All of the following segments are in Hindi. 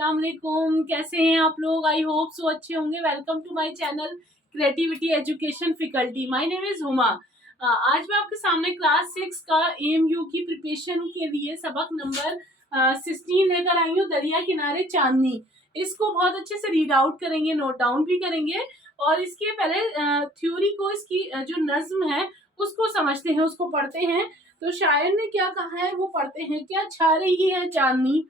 अस्सलाम वालेकुम। कैसे हैं आप लोग? आई होप सो अच्छे होंगे। Welcome to my channel creativity education faculty. My name is Huma. आज मैं आपके सामने क्लास 6 का एएमयू की प्रिपरेशन के लिए सबक नंबर 16 लेकर आई हूँ, दरिया किनारे चांदनी। इसको बहुत अच्छे से रीड आउट करेंगे, नोट डाउन भी करेंगे और इसके पहले थ्योरी को, इसकी जो नज्म है उसको समझते हैं, उसको पढ़ते हैं। तो शायर ने क्या कहा है वो पढ़ते हैं। क्या छा रही है चांदनी,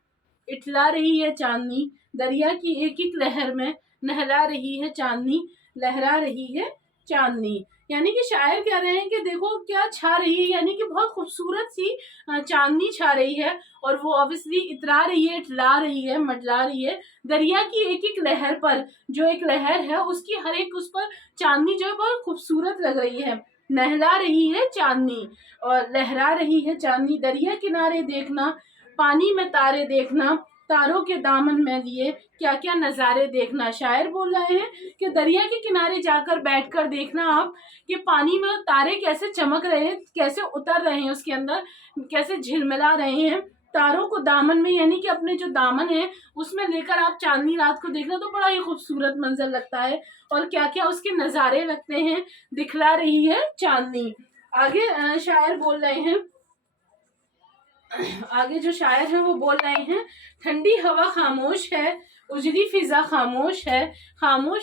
इठला रही है चांदनी, दरिया की एक एक लहर में नहला रही है चांदनी, लहरा रही है चांदनी। यानी कि शायर कह रहे हैं कि देखो क्या छा रही है, यानी कि बहुत खूबसूरत सी चांदनी छा रही है और वो ऑब्वियसली इतरा रही है, इठला रही है, मडला रही है दरिया की एक एक लहर पर। जो एक लहर है उसकी हर एक उस पर चांदनी जो है बहुत खूबसूरत लग रही है। नहला रही है चांदनी और लहरा रही है चांदनी। दरिया किनारे देखना, पानी में तारे देखना, तारों के दामन में लिए क्या क्या नज़ारे देखना। शायर बोल रहे हैं कि दरिया के किनारे जाकर बैठकर देखना आप कि पानी में तारे कैसे चमक रहे हैं, कैसे उतर रहे हैं उसके अंदर, कैसे झिलमिला रहे हैं। तारों को दामन में, यानी कि अपने जो दामन है उसमें लेकर आप चांदनी रात को देखना तो बड़ा ही खूबसूरत मंजर लगता है और क्या क्या उसके नज़ारे लगते हैं, दिखला रही है चांदनी। आगे शायर बोल रहे हैं, आगे जो शायर हैं वो बोल रहे हैं, ठंडी हवा खामोश है, उजली फिजा खामोश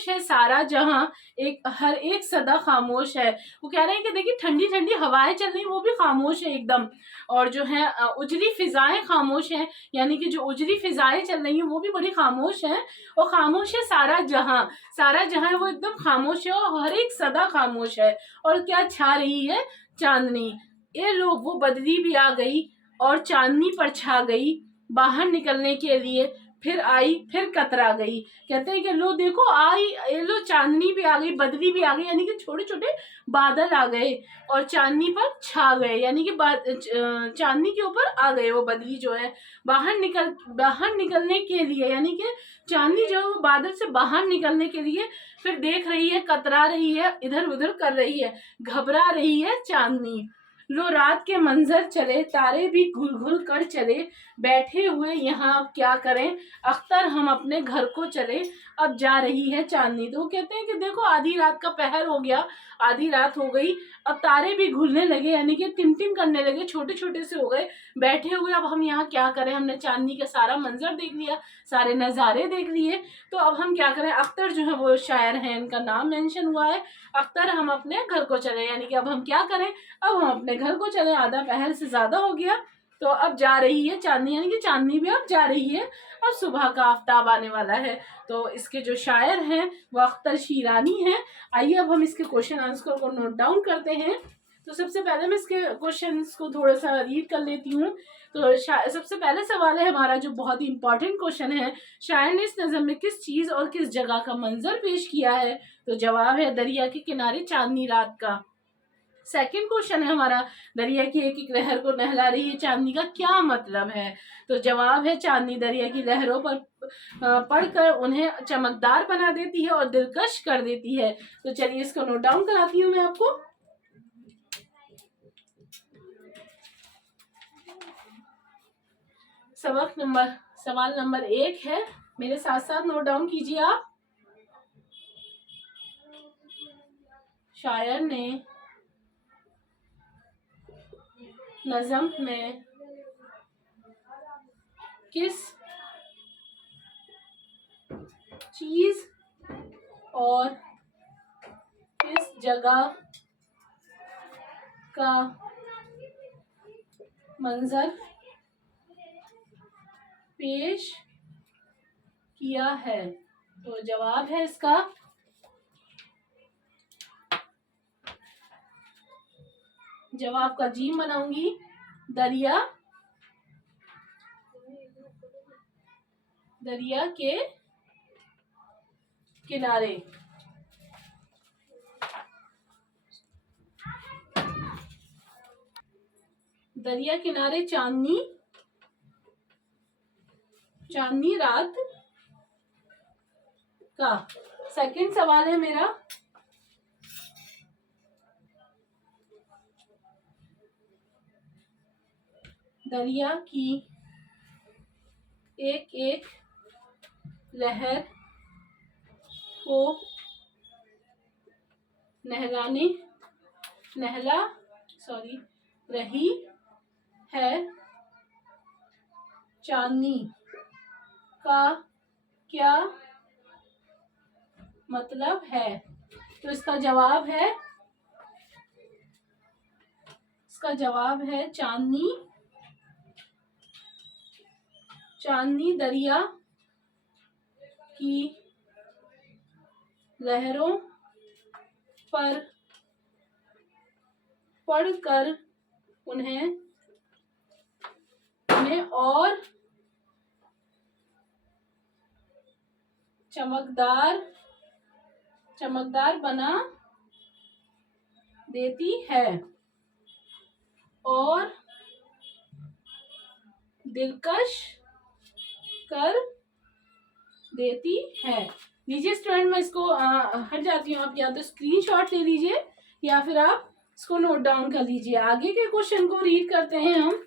है सारा जहां, एक हर एक सदा खामोश है। वो कह रहे हैं कि देखिए ठंडी ठंडी हवाएं चल रही वो भी खामोश है एकदम, और जो है उजली फिजाएं खामोश हैं, यानी कि जो उजली फिजाएं चल रही हैं वो भी बड़ी खामोश हैं। और खामोश है सारा जहां है वो एकदम खामोश है और हर एक सदा खामोश है। और क्या छा रही है चांदनी। ये लोग वो बदली भी आ गई और चांदनी पर छा गई, बाहर निकलने के लिए फिर आई फिर कतरा गई। कहते हैं कि लो देखो आई, ये लो चांदनी भी आ गई, बदली भी आ गई, यानी कि छोटे छोटे बादल आ गए और चांदनी पर छा गए, यानी कि चांदनी के ऊपर आ गए वो बदली जो है। बाहर निकलने के लिए, यानी कि चांदनी जो है वो बादल से बाहर निकलने के लिए फिर देख रही है, कतरा रही है, इधर उधर कर रही है, घबरा रही है चांदनी। लो रात के मंजर चले, तारे भी घुल घुल कर चले, बैठे हुए यहाँ अब क्या करें, अख्तर हम अपने घर को चले, अब जा रही है चांदनी। तो वो कहते हैं कि देखो आधी रात का पहर हो गया, आधी रात हो गई, अब तारे भी घुलने लगे, यानी कि टिमटिम करने लगे, छोटे छोटे से हो गए, बैठे हुए अब हम यहाँ क्या करें, हमने चांदनी का सारा मंजर देख लिया, सारे नज़ारे देख लिए, तो अब हम क्या करें। अख्तर जो है वो शायर हैं, इनका नाम मेंशन हुआ है, अख्तर हम अपने घर को चले, यानी कि अब हम क्या करें, अब हम अपने घर को चले, आधा पहर से ज्यादा हो गया, तो अब जा रही है चांदनी, यानी कि चांदनी भी अब जा रही है, अब सुबह का आफताब आने वाला है। तो इसके जो शायर हैं वो अख्तर शीरानी हैं। आइए अब हम इसके क्वेश्चन आंसर को नोट डाउन करते हैं। तो सबसे पहले मैं इसके क्वेश्चन को थोड़ा सा रीड कर लेती हूँ। तो सबसे पहले सवाल है हमारा जो बहुत ही इंपॉर्टेंट क्वेश्चन है, शायर ने इस नज़म में किस चीज और किस जगह का मंजर पेश किया है। तो जवाब है दरिया के किनारे चांदनी रात का। सेकंड क्वेश्चन है हमारा, दरिया की एक एक लहर को नहला रही है चांदनी का क्या मतलब है। तो जवाब है चांदनी दरिया की लहरों पर पढ़कर उन्हें चमकदार बना देती है और दिलकश कर देती है। तो चलिए इसको नोट डाउन कराती हूँ मैं आपको। सवाल नंबर 1 है, मेरे साथ साथ नोट डाउन कीजिए आप। शायर ने नज़म में किस चीज और किस जगह का मंजर पेश किया है। तो जवाब है इसका जवाब का जीम बनाऊंगी, दरिया के किनारे। दरिया किनारे चांदनी रात का। सेकंड सवाल है मेरा, दरिया की एक एक लहर को रही है चांदनी का क्या मतलब है? तो इसका जवाब है चांदनी दरिया की लहरों पर पड़कर उन्हें और चमकदार बना देती है और दिलकश कर देती है। लीजिए स्टूडेंट, मैं इसको हट जाती हूँ। आप या तो स्क्रीनशॉट ले लीजिए या फिर आप इसको नोट डाउन कर लीजिए। आगे के क्वेश्चन को रीड करते हैं हम।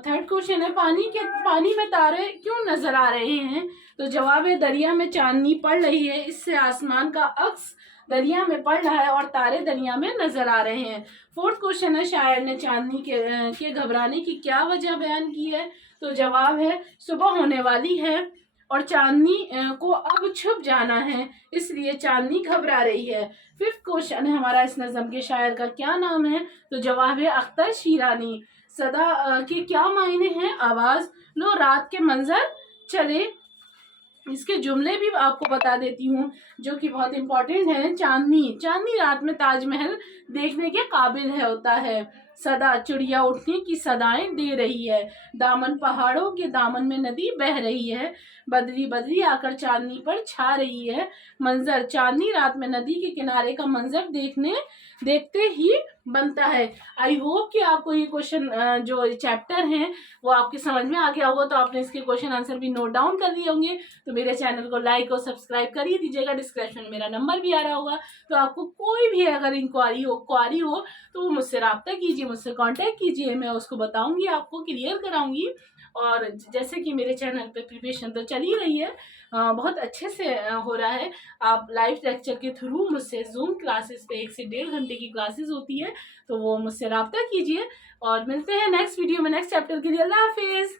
थर्ड क्वेश्चन है, पानी में तारे क्यों नजर आ रहे हैं? तो जवाब है दरिया में चांदनी पड़ रही है, इससे आसमान का अक्स दरिया में पड़ रहा है और तारे दरिया में नजर आ रहे हैं। फोर्थ क्वेश्चन है, शायर ने चांदनी के घबराने की क्या वजह बयान की है? तो जवाब है सुबह होने वाली है और चांदनी को अब छुप जाना है, इसलिए चांदनी घबरा रही है। फिफ्थ क्वेश्चन है हमारा, इस नज़म के शायर का क्या नाम है? तो जवाब है अख्तर शीरानी। सदा के क्या मायने हैं? आवाज लो रात के मंजर चले। इसके जुमले भी आपको बता देती हूँ जो कि बहुत इंपॉर्टेंट है। चांदनी रात में ताजमहल देखने के काबिल होता है। सदा चिड़िया उठने की सदाएं दे रही है। दामन पहाड़ों के दामन में नदी बह रही है। बदली आकर चांदनी पर छा रही है। मंजर चांदनी रात में नदी के किनारे का मंजर देखते ही बनता है। आई होप कि आपको ये क्वेश्चन जो चैप्टर हैं वो आपके समझ में आ गया होगा। तो आपने इसके क्वेश्चन आंसर भी नोट डाउन कर लिए होंगे। तो मेरे चैनल को लाइक और सब्सक्राइब कर ही दीजिएगा। डिस्क्रिप्शन में मेरा नंबर भी आ रहा होगा, तो आपको कोई भी अगर इंक्वायरी हो तो वो मुझसे रब्ता कीजिए, मुझसे कांटेक्ट कीजिए। मैं उसको बताऊंगी, आपको क्लियर कराऊंगी। और जैसे कि मेरे चैनल पे प्रिपरेशन तो चल ही रही है, बहुत अच्छे से हो रहा है। आप लाइव लेक्चर के थ्रू मुझसे जूम क्लासेस पे 1 से 1.5 घंटे की क्लासेस होती है, तो वो मुझसे रब्ता कीजिए। और मिलते हैं नेक्स्ट वीडियो में नेक्स्ट चैप्टर के लिए। अल्लाह हाफिज।